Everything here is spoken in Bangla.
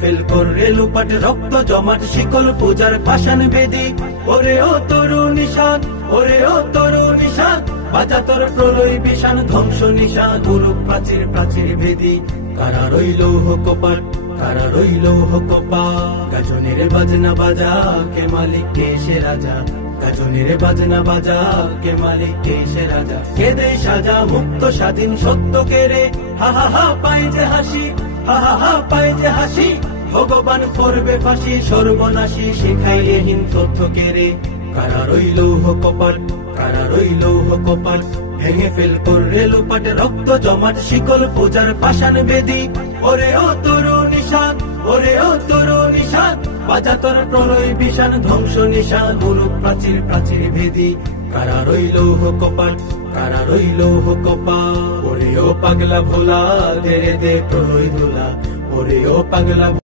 ফেল করে লুপাট রক্ত জমাট শিকল পূজার পাষাণ বেদি। ওরে ও তরু নিশান, ওরে ও তরু নিশান, বাজা তোর প্রলয় বিষাণ ধ্বংস নিশান গুরু প্রাচীর প্রাচীর বেদি। কারা রইল কপাল, কারা রইল কপাল, গাজনের বাজনা বাজা কে মালিক কে সে রাজা। গাজনের বাজনা বাজা কে মালিক কে সে রাজা। কেদে সাজা মুক্ত স্বাধীন সত্য কেড়ে, হা হা হা পায় যে হাসি, হা হা হা পায় যে হাসি। ভগবান করবে ফাঁসি সর্বনাশী শিখাইলে হীন তথ্য কেড়ে। কারা রইল কপাল, কারা রইল কপাল, ভেঙে ফেল করে লুপাট রক্ত জমাট শিকল পূজার পাষাণ বেদি। ওরে ও তরু নিশান, ওরে ও তরু নিশান, বাজা তোর প্রলয় বিষাণ ধ্বংস নিশান গুরু প্রাচীর প্রাচীর ভেদি। কারা রইল কপাল, কারা রইল কপাল, ওরে ও পাগলা ভোলা দে রে দে প্রলয় দোলা। ওরে ও পাগলা